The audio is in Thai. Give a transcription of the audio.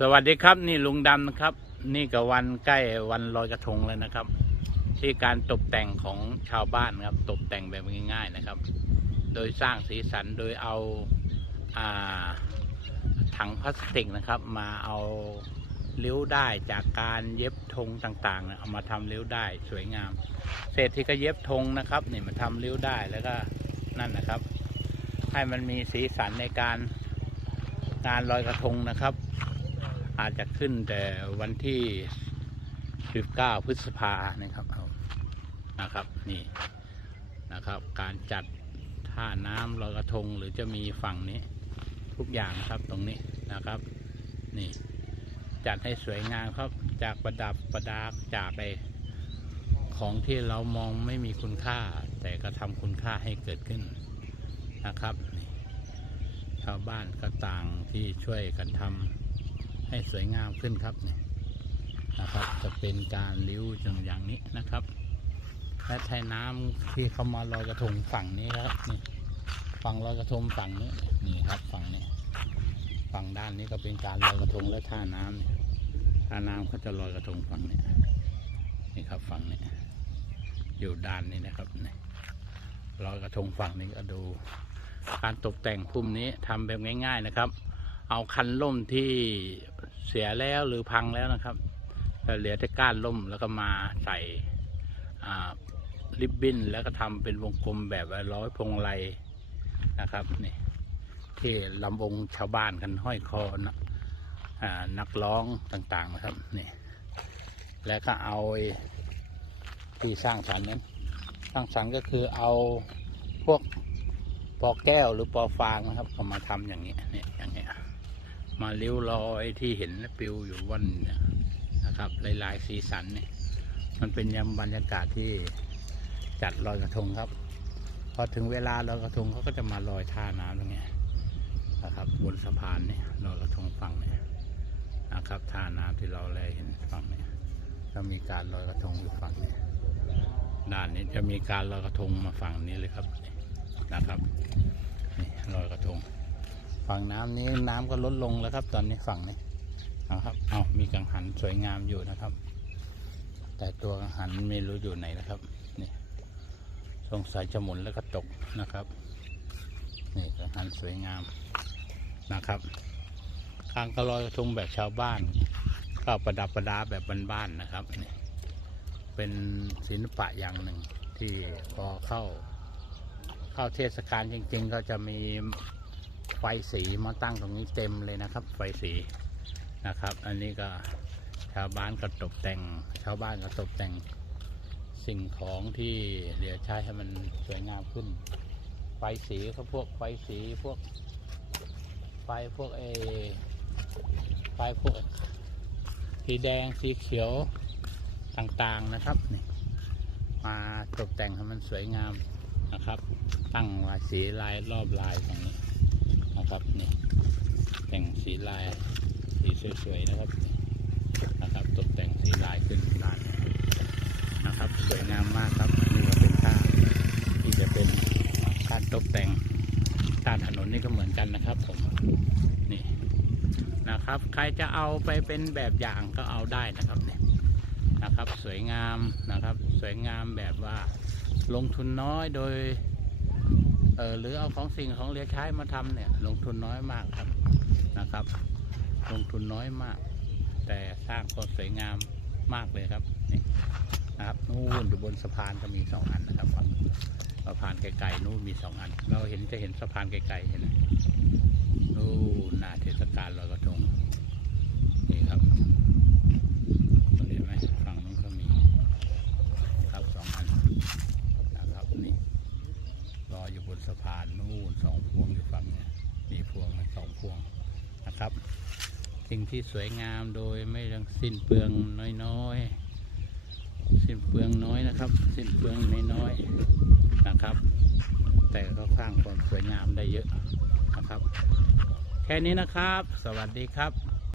สวัสดีครับนี่ลุงดำนะครับ นี่ก็วันใกล้วันลอยกระทงแล้วนะครับ ที่การตกแต่งของชาวบ้านครับ ตกแต่งแบบง่ายๆนะครับ โดยสร้างสีสันโดยเอาอาถังพลาสติกนะครับ มาเอาริ้วได้จากการเย็บธงต่างๆเอามาทำริ้วได้สวยงามเศษที่ก็เย็บธงนะครับนี่มาทำริ้วได้แล้วก็นั่นนะครับ ให้มันมีสีสันในการงานลอยกระทงนะครับ อาจจะขึ้นแต่วันที่ 19 พฤษภานะครับเอานะครับนี่นะครับ การจัดท่าน้ำลอยกระทงหรือจะมีฝั่งนี้ ทุกอย่างครับตรงนี้นะครับ นี่ จัดให้สวยงามครับ จากประดับประดาจากไอของที่เรามองไม่มีคุณค่า แต่ก็ทำคุณค่าให้เกิดขึ้นนะครับ ชาวบ้านก็ต่างที่ช่วยกันทำ ให้สวยงามขึ้นครับนี่นะครับ จะเป็นการริ้วจังอย่างนี้นะครับ และไทยน้ำที่เขามาลอยกระทงฝั่งนี้ครับนี่ฝั่งลอยกระทงฝั่งนี้นี่ครับฝั่งนี้ฝั่งด้านนี้ก็เป็นการลอยกระทงและท่าน้ำท่าน้ำเขาจะลอยกระทงฝั่งนี้นี่ครับฝั่งนี้อยู่ด้านนี้นะครับนี่ลอยกระทงฝั่งนี้ก็ดู การตกแต่งพุ่มนี้ทำแบบง่าย ๆนะครับ เอาคันล่มที่เสียแล้วหรือพังแล้วนะครับเหลือแต่ก้านล่มแล้วก็มาใส่ริบบิ้นแล้วก็ทำเป็นวงกลมแบบร้อยพวงไลนะครับนี่ที่ลำวงชาวบ้านกันห้อยคอนะนักร้องต่างๆนะครับนี่แล้วก็เอาที่สร้างสรรค์นั้นสร้างสรรค์ก็คือเอาพวกปอแก้วหรือปอฟางนะครับเอามาทำอย่างนี้เนี่ยอย่างเงี้ย มาเลี้ยวรอยที่เห็นปลิวอยู่วันเนี่ยนะครับลายๆสีสันเนี่ยมันเป็นยามบรรยากาศที่จัดลอยกระทงครับพอถึงเวลาลอยกระทงเขาก็จะมาลอยท่าน้ำตรงนี้นะครับบนสะพานเนี่ยลอยกระทงฝั่งเนี่ยนะครับท่าน้ำที่เราเลเห็นฝั่งเนี่ยจะมีการลอยกระทงอยู่ฝั่งเนี่ยด้านนี้จะมีการลอยกระทงมาฝั่งนี้เลยครับนี่นะครับนี่ลอยกระทง ฝั่งน้ำนี้น้ำก็ลดลงแล้วครับ ตอนนี้ฝั่งนี้นะครับเอามีกังหันสวยงามอยู่นะครับ แต่ตัวกังหันไม่รู้อยู่ไหนนะครับนี่สงสัยจะหมุนแล้วก็ตกนะครับนี่กังหันสวยงามนะครับการกระลอยกระทงแบบชาวบ้าน ก็ประดับประดาแบบบ้านๆนะครับนี่เป็นศิลปะอย่างหนึ่งที่พอเข้า เข้าเทศกาลจริง ๆ ก็จะมี ไฟสีมาตั้งตรงนี้เต็มเลยนะครับ ไฟสีนะครับ อันนี้ก็ชาวบ้านก็ตกแต่ง ชาวบ้านก็ตกแต่งสิ่งของที่เหลือใช้ให้มันสวยงามขึ้น ไฟสีก็พวกไฟสีพวกไฟพวกเอไฟพวกสีแดงสีเขียวต่างๆนะครับนี่มาตกแต่งให้มันสวยงามนะครับ ตั้งลายสีลายรอบลายตรงนี้ นะครับนี่แต่งสีลายสีสวยๆนะครับนะครับตกแต่งสีลายขึ้นด้านนะครับ สวยงามมากครับนี่ก็เป็นท่าที่จะเป็นการตกแต่งตามถนนนี่ก็เหมือนกันนะครับผมนี่นะครับ ใครจะเอาไปเป็นแบบอย่างก็เอาได้นะครับเนี่ยนะครับ สวยงามนะครับ สวยงามแบบว่าลงทุนน้อยโดย เออหรือเอาของสิ่งของเหลือใช้มาทำเนี่ย ลงทุนน้อยมากครับนะครับ ลงทุนน้อยมาก แต่สร้างความสวยงามมากเลยครับนี่นะครับนู่นอยู่บนสะพานก็มีสองอันนะครับสะพานไกลๆนู่นมีสองอัน เราเห็นจะเห็นสะพานไกลๆเห็นไหมนู่นหน้าเทศกาลลอยกระทงนี่ครับเห็นไหมฝั่งนู้นก็มีครับสองอันนะครับนี่รออยู่บนสะพานนู่นสองพวงอยู่ฝั่งเนี้ยมีพวงสอง พวงนะครับ สิ่งที่สวยงามโดยไม่ต้องสิ้นเปลืองน้อยๆ สิ้นเปลืองน้อยนะครับ สิ้นเปลืองน้อยๆนะครับ แต่ก็สร้างความสวยงามได้เยอะนะครับ แค่นี้นะครับ สวัสดีครับ